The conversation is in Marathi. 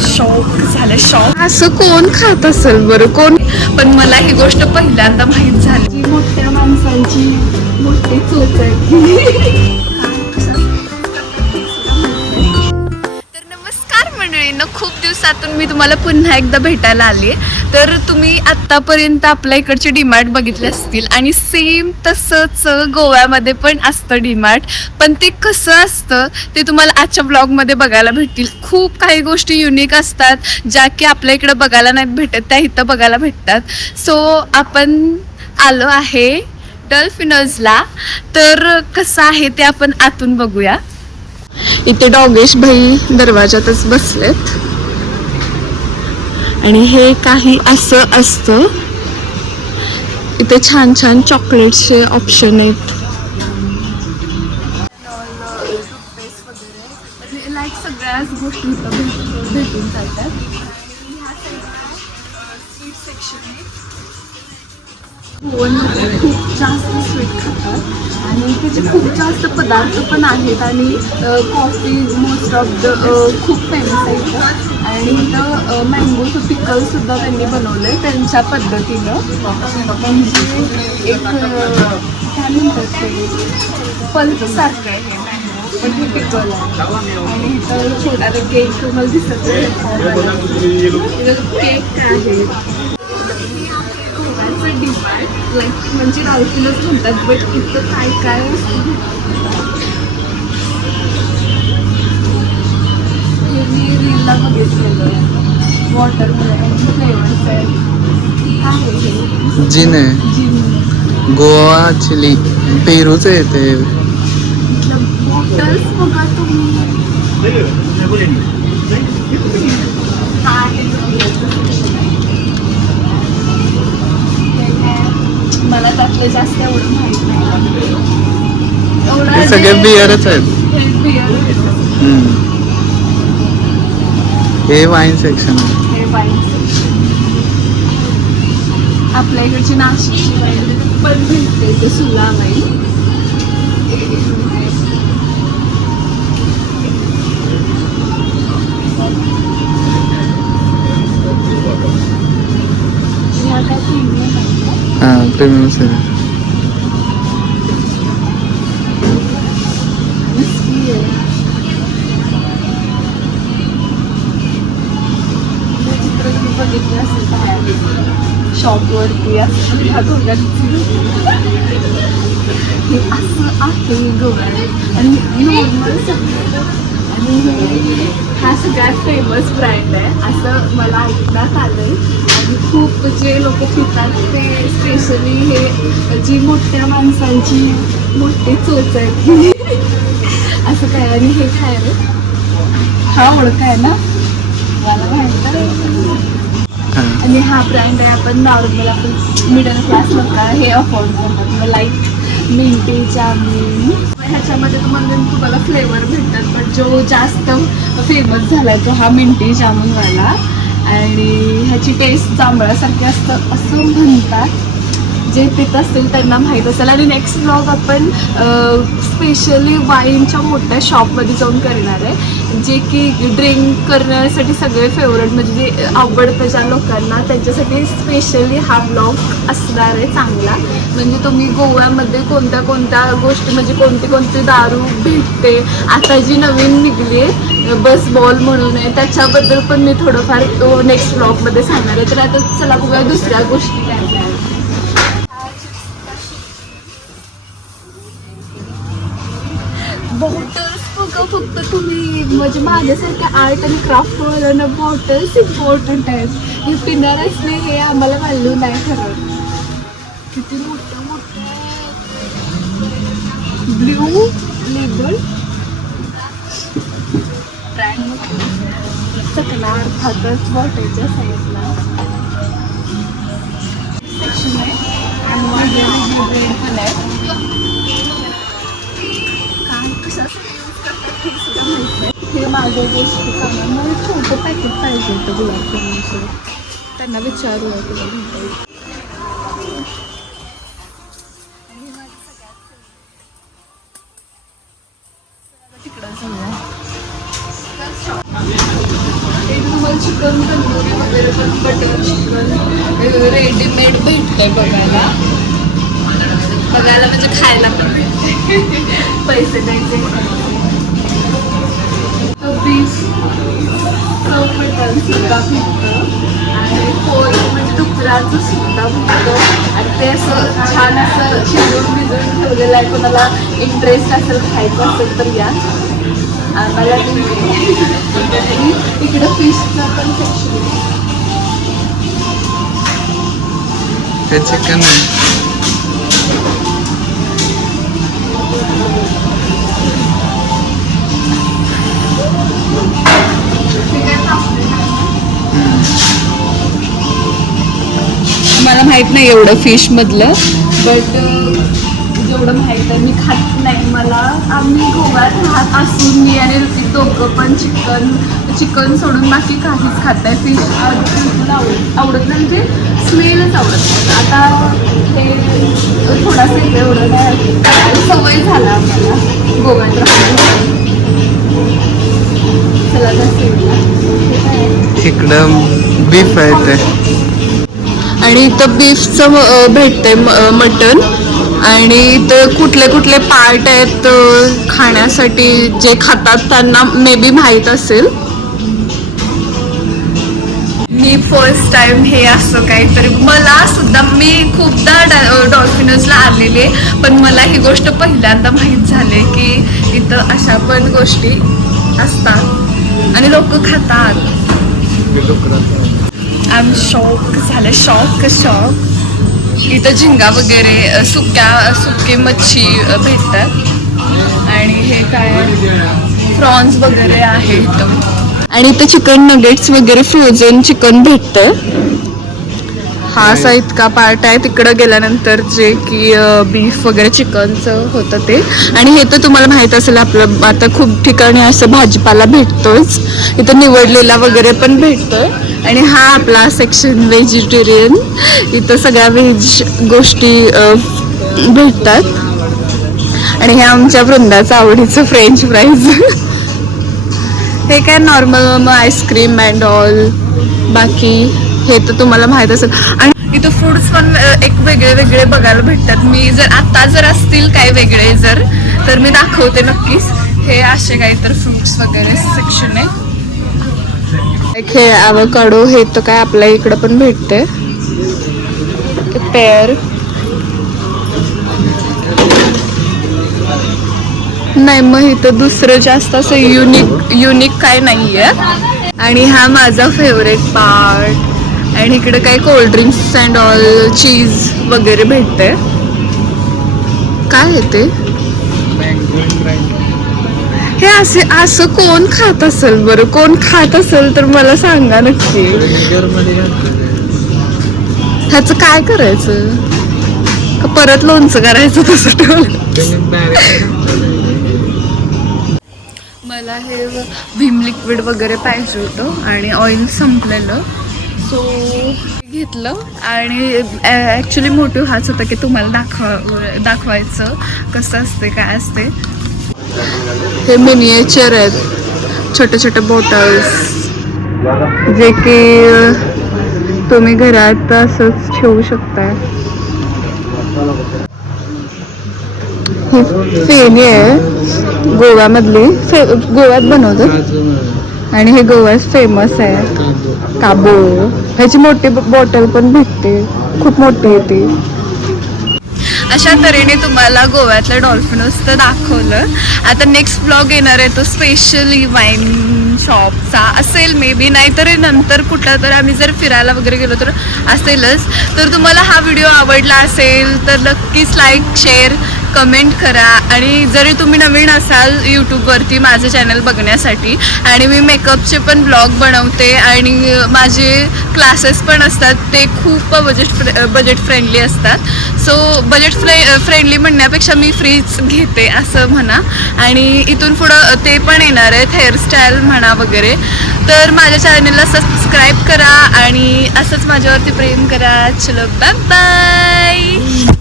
शॉक झालं शॉक. असं कोण खात असेल बरं कोण, पण मला ही गोष्ट पहिल्यांदा माहीत झाली. मोठ्या माणसांची मोठी चोच आहे. तर नमस्कार मंडळींनो, खूप दिवसातून मी तुम्हाला पुन्हा एकदा भेटायला आली. तर तुम्ही आत्तापर्यंत आपल्या इकडचे डीमार्ट बघितले असतील आणि सेम तसंच गोव्यामध्ये पण असतं डीमार्ट. पण ते कसं असतं ते तुम्हाला आजच्या ब्लॉगमध्ये बघायला भेटतील. खूप काही गोष्टी युनिक असतात ज्या की आपल्या इकडं बघायला नाहीत भेटत, त्या इथं बघायला भेटतात. सो आपण आलो आहे डॉल्फिनोजला. तर कसं आहे ते आपण आतून बघूया. इथे डॉगेश भाई दरवाजातच बसलेत आणि हे काही असं असतं. इथे छान छान चॉकलेट्सचे ऑप्शन आहेत. लाईक सगळ्याच गोष्टी इथं भेटून जातात. स्वीट सेक्शन आहे. खूप जास्त स्वीट खातात आणि त्याचे खूप जास्त पदार्थ पण आहेत आणि कॉफी मोस्ट ऑफ द खूप फेमस आहे इथं. आणि इथं मँगोचं पिकलसुद्धा त्यांनी बनवलं आहे त्यांच्या पद्धतीनं. म्हणजे एक काय म्हणतात ते पल्पसारखं आहे हे मँगो, पण हे पिकल आहे. आणि इथं छोटा केक तुम्हाला दिसत आहे. केक आहे डिमार्ट, लाईक म्हणजे डॉल्फिनच म्हणतात, बट इथं काय काय हे मी रीलला बघितलेलं. वॉटरमेलन फ्लेवर्स आहेत. काय आहे हे? जिन आहे. जिन गोवा चिली पेरूच आहे ते. इथलं बॉटल्स बघा तुम्ही. मला त्यातलं जास्त एवढं माहित नाही. हे सगळे बिअरच आहेत. हे वाईन सेक्शन आहे. हे वाईन सेक्शन. आपल्या इकडची नाशिकची वाईन पण भेटते ते सुला वाईन. हां प्रेमियस आहे. बघितलं असेल बाहेर शॉपवरती असं ह्या गोव्याची हे असं आहे गोव्यात आणि नॉर्मल सगळं. आणि हा सगळ्यात फेमस ब्रँड आहे असं मला ऐकण्यात आलं. आणि खूप जे लोक पितात ते स्पेशली हे जी मोठ्या माणसांची मोठी चोच आहे असं काय. आणि हे काय रे, हा ओळख आहे ना मला माहित आहे. आणि हा ब्रँड आहे आपण नॉर्मल आपण मिडल क्लास लोक हे अफोर्ड करतात. लाईक मिंटी जामून ह्याच्यामध्ये तुम्हाला फ्लेवर भेटतात, पण जो जास्त फेमस झाला आहे तो हा मिंटी जामूनवाला. आणि ह्याची टेस्ट जांभळासारखी असतं असं म्हणतात. जे पित असतील त्यांना माहीत असेल. आणि नेक्स्ट ब्लॉग आपण स्पेशली वाईनच्या मोठ्या शॉपमध्ये जाऊन करणार आहे, जे की ड्रिंक करण्यासाठी सगळे फेवरेट म्हणजे जे आवडतं ज्या लोकांना त्यांच्यासाठी स्पेशली हा ब्लॉग असणार आहे चांगला. म्हणजे तुम्ही गोव्यामध्ये कोणत्या कोणत्या गोष्टी म्हणजे कोणती कोणती दारू भेटते, आता जी नवीन निघली आहे बस बॉल म्हणून आहे त्याच्याबद्दल पण मी थोडंफार नेक्स्ट ब्लॉगमध्ये सांगणार आहे. तर आता चला बघूया दुसऱ्या गोष्टी काय काय. बॉटल्स बघा फक्त तुम्ही, म्हणजे माझ्यासारख्या आर्ट आणि क्राफ्टवाल्यांना बॉटल्स इम्पॉर्टंट आहेत. हे पिणारच नाही हे आम्हाला व्हॅल्यू नाही खरं. किती मोठं मोठं ब्ल्यू लेबल ब्रँड सकला अर्थातच बॉटलच्या साईडला सेक्शन आहे. आणि माझे पण आहे. हे माझ्या गोष्टी कामाला मला छोटं पॅकेट पाहिजे होतं गुलाबजामुनचं. त्यांना विचारूया तुला भेटेल. तिकडं जाऊया. तुम्हाला चिकन तंदुरी वगैरे पण बटर चिकन रेडीमेड भेटतंय बघायला म्हणजे खायला पण भेटते पैसे द्यायचे बीफ मटन सुद्धा भेटतं आणि पोळी म्हणजे डुकराचं सुद्धा भेटतं आणि ते असं छान असं शिजवून भिजवून ठेवलेलं आहे कोणाला इंटरेस्ट असेल खायचं असेल तर या आम्हाला इकडे फिशचं पण सेक्शन ते चिकन आहे. मला माहित नाही एवढं फिश मधलं बट जेवढं माहित आहे मी खात नाही मला आम्ही गोव्यात राहत असून मी आणि ऋतिक दोघं पण चिकन सोडून बाकी काहीच खात आहे फिश आवडत नाही म्हणजे स्मेलच आवडत नाही आता हे थोडासा एवढं नाही सवय झाला आम्हाला गोव्यात राहून चला इकडं बीफ आहे ते आणि इथं बीफचं भेटतंय मटन आणि इथं कुठले कुठले पार्ट आहेत खाण्यासाठी जे खातात त्यांना मे बी माहीत असेल मी फर्स्ट टाइम हे असं काहीतरी मला सुद्धा मी खूपदा डॉल्फिनोजला आलेले पण मला ही गोष्ट पहिल्यांदा माहीत झाली की इथं अशा पण गोष्टी असतात आणि लोक खातात आम शॉक झाले शॉक इथं झिंगा वगैरे सुके मच्छी भेटतात आणि हे काय प्रॉन्स वगैरे आहे इथं आणि इथं चिकन नगेट्स वगैरे फ्रोझन चिकन भेटतं हा असा इतका पार्ट आहे तिकडं गेल्यानंतर जे की बीफ वगैरे चिकनचं होतं ते आणि हे तर तुम्हाला माहीत असेल आपलं आता खूप ठिकाणी असं भाजीपाला भेटतोच इथं निवडलेला वगैरे पण भेटतोय आणि हा आपला सेक्शन व्हेजिटेरियन इथं सगळ्या व्हेज गोष्टी भेटतात आणि हे आमच्या वृंदाचं आवडीचं फ्रेंच फ्राईज हे काय नॉर्मल मग आईस्क्रीम अँड ऑल बाकी हे तर तुम्हाला माहीत असेल आणि इथं फ्रुट्स पण एक वेगळे बघायला भेटतात मी जर असतील काही वेगळे तर मी दाखवते नक्कीच हे असे काही तर फ्रुट्स वगैरे सेक्शन आहे हे ॲव्होकाडो हे तर काय आपल्या इकडं पण भेटते पेअर नाही मग इथं दुसरं जास्त असं युनिक काय नाही आहे आणि हा माझा फेवरेट पार्ट आणि इकडे काय कोल्ड्रिंक्स अँड ऑल चीज वगैरे भेटते काय आहे ते हे असं कोण खात असेल बरं कोण खात असेल तर मला सांगा नक्की ह्याचं काय करायचं का परत लोणचं करायचं तसं ठेवलं मला हे व्हिम लिक्विड वगैरे पाहिजे होतं आणि ऑइल संपलेलं सो घेतलं आणि ॲक्च्युली मोटिव्ह हाच होता की तुम्हाला दाखवायचं कसं असते काय असते हे मिनिएचर आहेत छोटे बॉटल्स जे की तुम्ही घरात असंच ठेवू शकताय ही फेणी आहे गोव्यामधली गोव्यात बनवतात आणि हे गोव्यात फेमस आहे काबो ह्याची मोठी बॉटल पण भेटते खूप मोठी येते अशा तऱ्हेने तुम्हाला गोव्यातलं डॉल्फिनोज तर दाखवलं आता नेक्स्ट ब्लॉग येणार आहे तो स्पेशली वाईन शॉपचा असेल मे बी नाहीतर नंतर कुठला तर आम्ही जर फिरायला वगैरे गेलो तर असेलच तर तुम्हाला हा व्हिडिओ आवडला असेल तर नक्कीच लाईक शेअर कमेंट करा आणि जरी तुम्ही नवीन असाल यूट्यूबवरती माझं चॅनल बघण्यासाठी आणि मी मेकअपचे पण ब्लॉग बनवते आणि माझे क्लासेस पण असतात ते खूप बजेट फ्रेंडली असतात सो बजेट फ्रेंडली म्हणण्यापेक्षा मी फ्रीच घेते असं म्हणा आणि इथून पुढं ते पण येणार आहेत हेअरस्टाईल म्हणा वगैरे तर माझ्या चॅनलला सबस्क्राईब करा आणि असंच माझ्यावरती प्रेम करा चलो बाय बाय